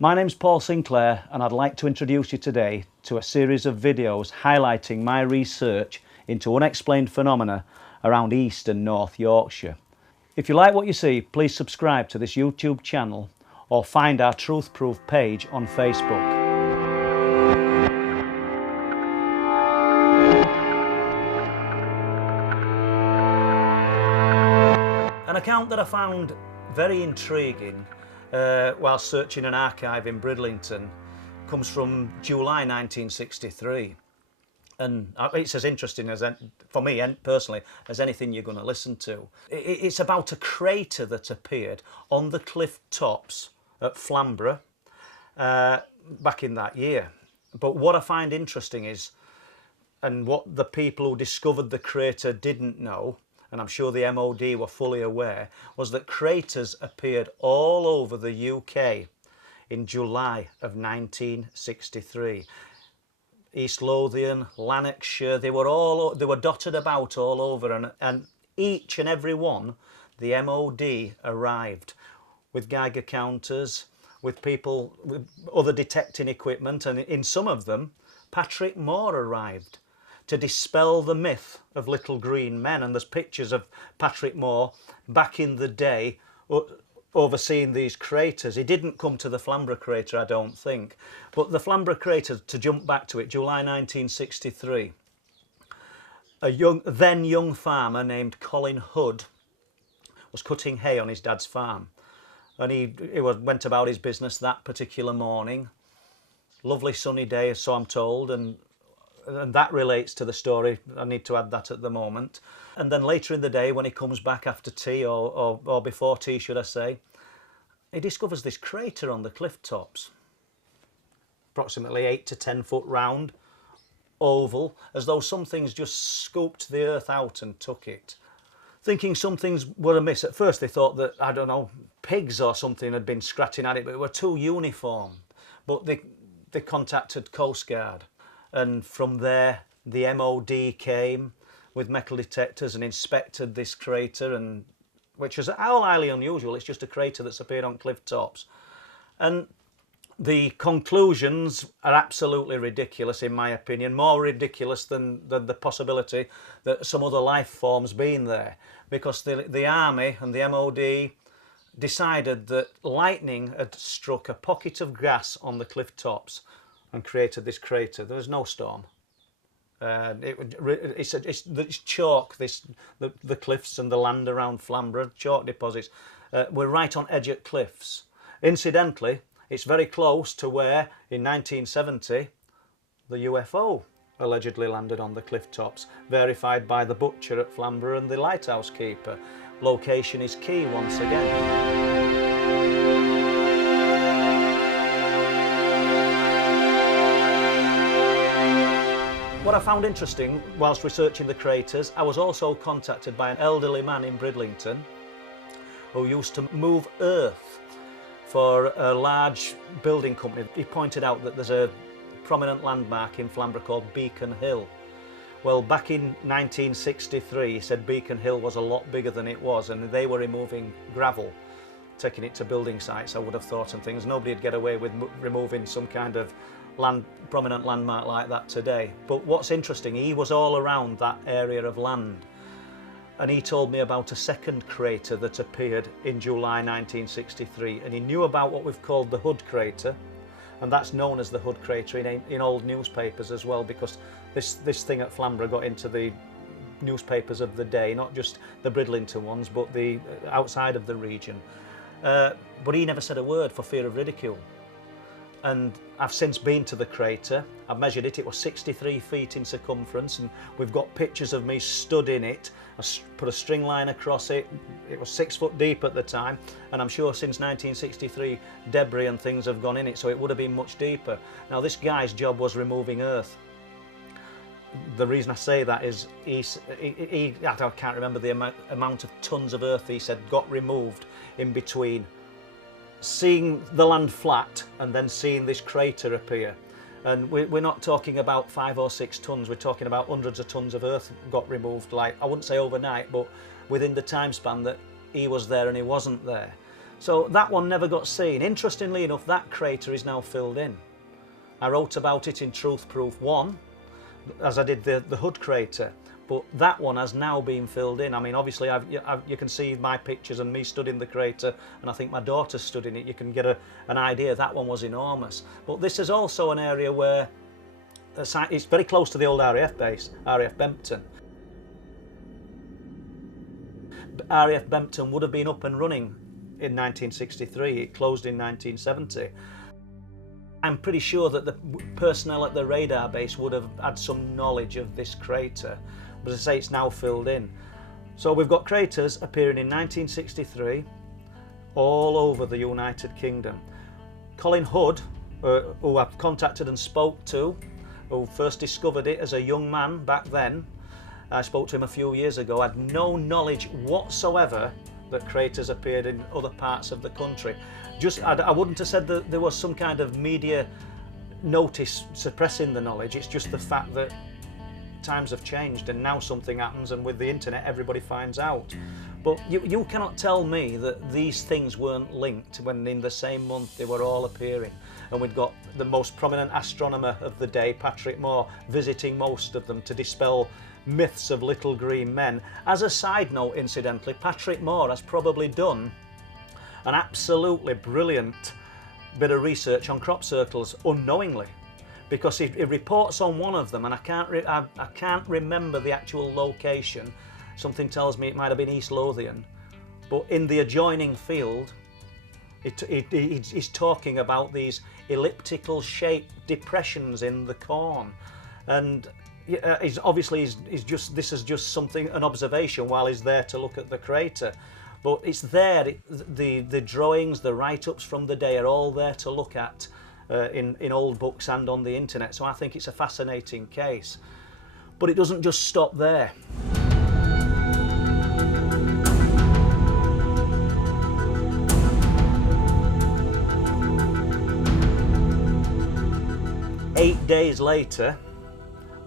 My name's Paul Sinclair, and I'd like to introduce you today to a series of videos highlighting my research into unexplained phenomena around East and North Yorkshire. If you like what you see, please subscribe to this YouTube channel or find our Truth Proof page on Facebook. An account that I found very intriguing while searching an archive in Bridlington comes from July 1963, and it's as interesting as, for me personally, as anything you're going to listen to. It's about a crater that appeared on the cliff tops at Flambeaux back in that year. But what I find interesting is, and what the people who discovered the crater didn't know, and I'm sure the MOD were fully aware, was that craters appeared all over the UK in July of 1963. East Lothian, Lanarkshire, they were dotted about all over, and each and every one, the MOD arrived with Geiger counters, with people, with other detecting equipment, and in some of them, Patrick Moore arrived to dispel the myth of little green men. And there's pictures of Patrick Moore back in the day overseeing these craters. He didn't come to the Flambeaux Crater, I don't think. But the Flambeaux Crater, to jump back to it, July 1963, a then young farmer named Colin Hood was cutting hay on his dad's farm. And he went about his business that particular morning. Lovely sunny day, so I'm told, and that relates to the story. I need to add that at the moment. And then later in the day, when he comes back after tea, or before tea should I say, he discovers this crater on the cliff tops, approximately 8 to 10 foot round, oval, as though something's just scooped the earth out and took it. Thinking some things were amiss, at first they thought that, I don't know, pigs or something had been scratching at it, but it were too uniform. But they contacted Coast Guard. And from there, the MOD came with metal detectors and inspected this crater, and which is all highly unusual. It's just a crater that's appeared on cliff tops. And the conclusions are absolutely ridiculous, in my opinion, more ridiculous than the possibility that some other life form's been there. Because the Army and the MOD decided that lightning had struck a pocket of gas on the cliff tops and created this crater. There was no storm. It's chalk. The cliffs and the land around Flambeaux, chalk deposits. We're right on edge at cliffs. Incidentally, it's very close to where, in 1970, the UFO allegedly landed on the cliff tops, verified by the butcher at Flambeaux and the lighthouse keeper. Location is key once again. What I found interesting whilst researching the craters, I was also contacted by an elderly man in Bridlington who used to move earth for a large building company. He pointed out that there's a prominent landmark in Flambeaux called Beacon Hill. Well, back in 1963, he said Beacon Hill was a lot bigger than it was, and they were removing gravel, taking it to building sites, I would have thought, and things. Nobody'd get away with removing some kind of prominent landmark like that today. But what's interesting, he was all around that area of land, and he told me about a second crater that appeared in July 1963, and he knew about what we've called the Hood Crater, and that's known as the Hood Crater in old newspapers as well, because this thing at Flambeaux got into the newspapers of the day, not just the Bridlington ones, but the outside of the region. But he never said a word for fear of ridicule. And I've since been to the crater. I've measured it. It was 63 feet in circumference, and we've got pictures of me stood in it. I put a string line across it. It was 6 foot deep at the time, and I'm sure since 1963 debris and things have gone in it, so it would have been much deeper. Now, this guy's job was removing earth. The reason I say that is I can't remember the amount of tons of earth he said got removed in between seeing the land flat and then seeing this crater appear. And we're not talking about 5 or 6 tons, we're talking about hundreds of tons of earth got removed, like, I wouldn't say overnight, but within the time span that he was there and he wasn't there. So that one never got seen. Interestingly enough, that crater is now filled in. I wrote about it in Truth Proof 1, as I did the Hood crater, but that one has now been filled in. I mean, obviously you can see my pictures and me stood in the crater, and I think my daughter stood in it. You can get an idea. That one was enormous. But this is also an area where it's very close to the old RAF base, RAF Bempton. RAF Bempton would have been up and running in 1963. It closed in 1970. I'm pretty sure that the personnel at the radar base would have had some knowledge of this crater, but as I say, it's now filled in. So we've got craters appearing in 1963 all over the United Kingdom. Colin Hood, who I've contacted and spoke to, who first discovered it as a young man back then, I spoke to him a few years ago, had no knowledge whatsoever that craters appeared in other parts of the country. I wouldn't have said that there was some kind of media notice suppressing the knowledge. It's just the fact that times have changed and now something happens, and with the internet everybody finds out. But you cannot tell me that these things weren't linked when in the same month they were all appearing. And we've got the most prominent astronomer of the day, Patrick Moore, visiting most of them to dispel myths of little green men. As a side note, incidentally, Patrick Moore has probably done an absolutely brilliant bit of research on crop circles unknowingly, because he reports on one of them, and I can't remember the actual location. Something tells me it might have been East Lothian, but in the adjoining field he's talking about these elliptical shaped depressions in the corn, and this is just something, an observation while he's there to look at the crater. But it's there, the drawings, the write-ups from the day are all there to look at in old books and on the internet. So I think it's a fascinating case. But it doesn't just stop there. Eight days later,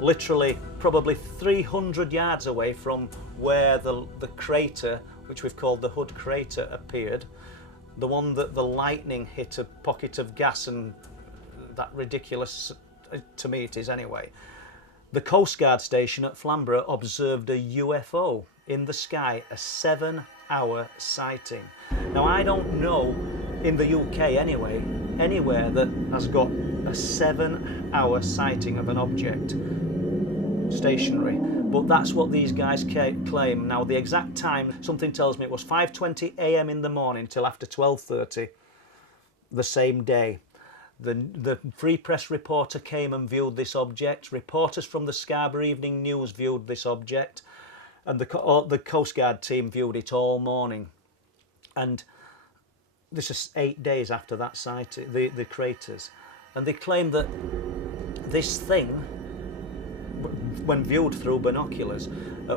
literally probably 300 yards away from where the crater, which we've called the Hood crater, appeared, the one that the lightning hit a pocket of gas, and that ridiculous, to me it is anyway, the Coast Guard station at Flambeaux observed a UFO in the sky, a 7-hour sighting. Now I don't know in the UK anyway, anywhere that has got a 7-hour sighting of an object stationary, but that's what these guys claim. Now the exact time, something tells me it was 5:20 a.m. in the morning till after 12:30 the same day. The Free Press reporter came and viewed this object. Reporters from the Scarborough Evening News viewed this object, and the Coast Guard team viewed it all morning. And this is 8 days after that sighting, the craters, and they claim that this thing, when viewed through binoculars,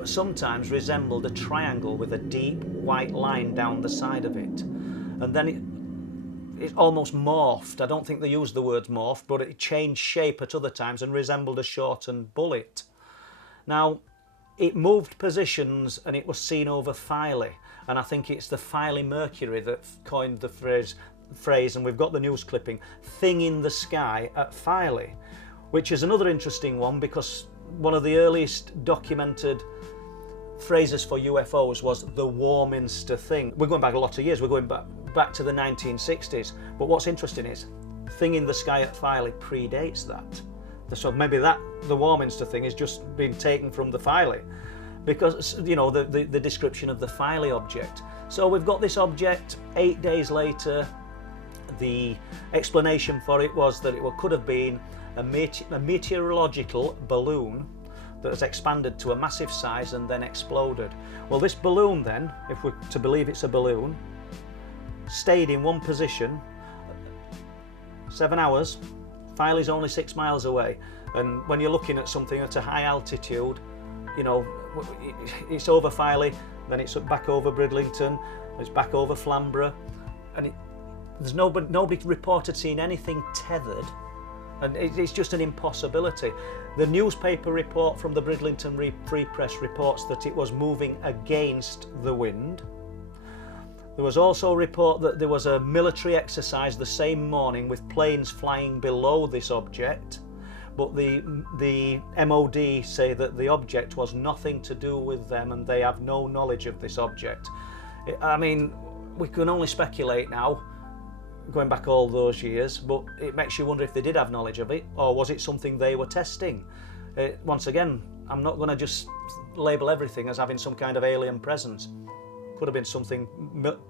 sometimes resembled a triangle with a deep white line down the side of it, and then it almost morphed. I don't think they used the word morph, but it changed shape at other times and resembled a shortened bullet. Now it moved positions and it was seen over Filey, and I think it's the Filey Mercury that coined the phrase, and we've got the news clipping, thing in the sky at Filey, which is another interesting one, because one of the earliest documented phrases for UFOs was the Warminster thing. We're going back a lot of years, we're going back to the 1960s, but what's interesting is thing in the sky at Filey predates that. So maybe the Warminster thing has just been taken from the Filey, because, you know, the description of the Filey object. So we've got this object 8 days later. The explanation for it was that it could have been a meteorological balloon that has expanded to a massive size and then exploded. Well, this balloon then, if we're to believe it's a balloon, stayed in one position 7 hours. Filey's only 6 miles away, and when you're looking at something at a high altitude, you know, it's over Filey, then it's back over Bridlington, it's back over Flamborough, and there's nobody reported seeing anything tethered, and it's just an impossibility. The newspaper report from the Bridlington Free Press reports that it was moving against the wind. There was also a report that there was a military exercise the same morning with planes flying below this object, but the MOD say that the object was nothing to do with them and they have no knowledge of this object. I mean, we can only speculate now, going back all those years, but it makes you wonder if they did have knowledge of it, or was it something they were testing? Once again, I'm not going to just label everything as having some kind of alien presence. Could have been something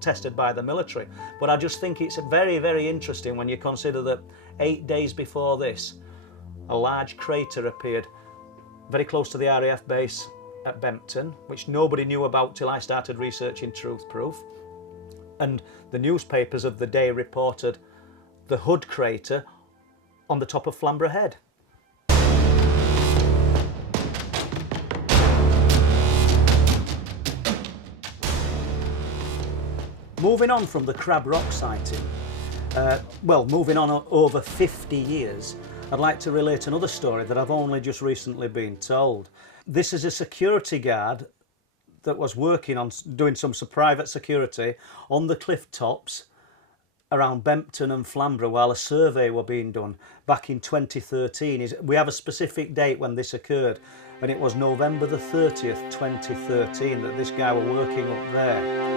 tested by the military. But I just think it's very, very interesting when you consider that 8 days before this, a large crater appeared very close to the RAF base at Bempton, which nobody knew about till I started researching Truth Proof. And the newspapers of the day reported the Hood crater on the top of Flambeaux Head. Moving on from the Crab Rock sighting, moving on over 50 years, I'd like to relate another story that I've only just recently been told. This is a security guard that was working on doing some private security on the cliff tops around Bempton and Flambeaux while a survey were being done back in 2013. We have a specific date when this occurred, and it was November the 30th, 2013 that this guy were working up there.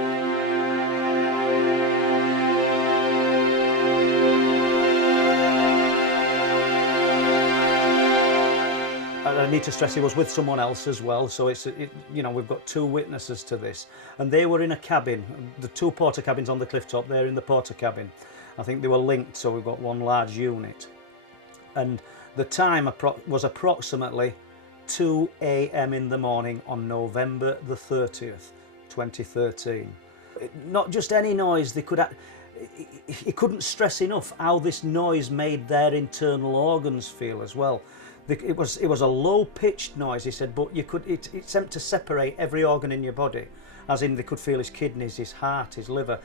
I need to stress he was with someone else as well, so we've got two witnesses to this, and they were in a cabin, the two porter cabins on the cliff top. They're in the porter cabin. I think they were linked, so we've got one large unit, and the time was approximately 2 a.m. in the morning on November the 30th, 2013. Not just any noise. He couldn't stress enough how this noise made their internal organs feel as well. It was a low-pitched noise, he said, but it seemed to separate every organ in your body, as in they could feel his kidneys, his heart, his liver.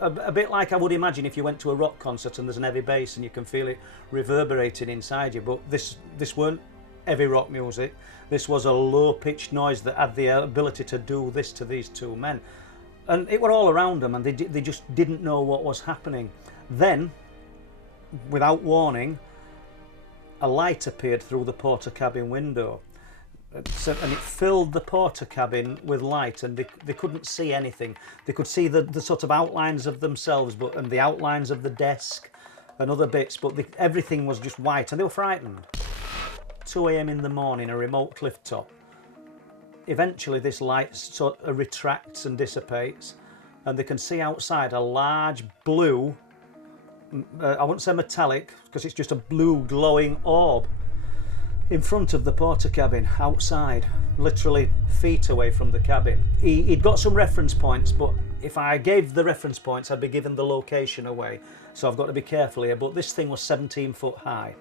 A bit like I would imagine if you went to a rock concert and there's an heavy bass and you can feel it reverberating inside you, but this weren't heavy rock music. This was a low-pitched noise that had the ability to do this to these two men. And it were all around them, and they just didn't know what was happening. Then, without warning, a light appeared through the porter cabin window, and it filled the porter cabin with light, and they couldn't see anything. They could see the sort of outlines of themselves, and the outlines of the desk and other bits, but everything was just white, and they were frightened. 2 a.m. in the morning, a remote cliff top. Eventually this light sort of retracts and dissipates, and they can see outside a large blue, I wouldn't say metallic, because it's just a blue glowing orb in front of the porter cabin, outside, literally feet away from the cabin. He'd got some reference points, but if I gave the reference points I'd be giving the location away, so I've got to be careful here. But this thing was 17 foot high,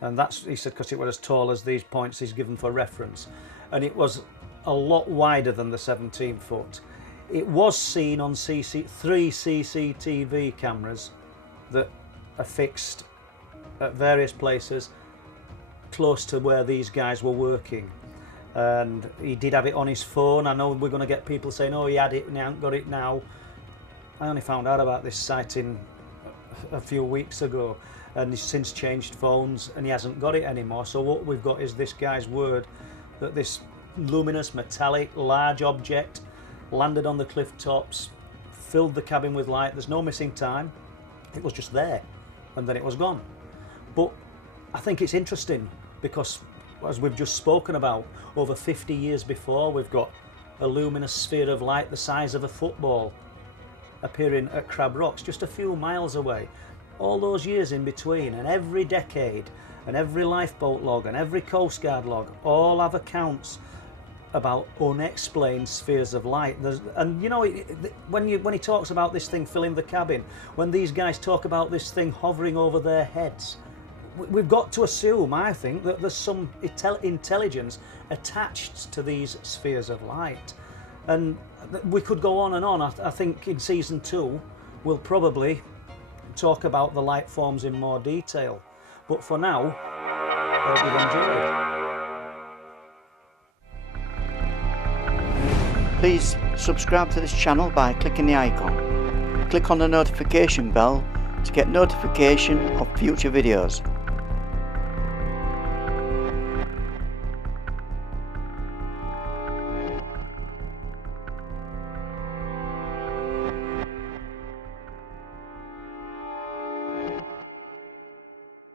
and that's, he said, because it was as tall as these points he's given for reference, and it was a lot wider than the 17 foot. It was seen on 3 CCTV cameras that are fixed at various places close to where these guys were working, and he did have it on his phone. I know we're going to get people saying, oh, he had it and he hasn't got it now. I only found out about this sighting a few weeks ago, and he's since changed phones and he hasn't got it anymore. So what we've got is this guy's word that this luminous metallic large object landed on the cliff tops, filled the cabin with light. There's no missing time. It was just there, and then it was gone. But I think it's interesting because, as we've just spoken about, over 50 years before, we've got a luminous sphere of light the size of a football appearing at Crab Rocks, just a few miles away. All those years in between, and every decade, and every lifeboat log, and every Coast Guard log, all have accounts about unexplained spheres of light. And you know, when he talks about this thing filling the cabin, when these guys talk about this thing hovering over their heads, we've got to assume, I think, that there's some intelligence attached to these spheres of light. And we could go on and on. I think in season 2 we'll probably talk about the light forms in more detail. But for now, I hope you've enjoyed. Please subscribe to this channel by clicking the icon. Click on the notification bell to get notification of future videos.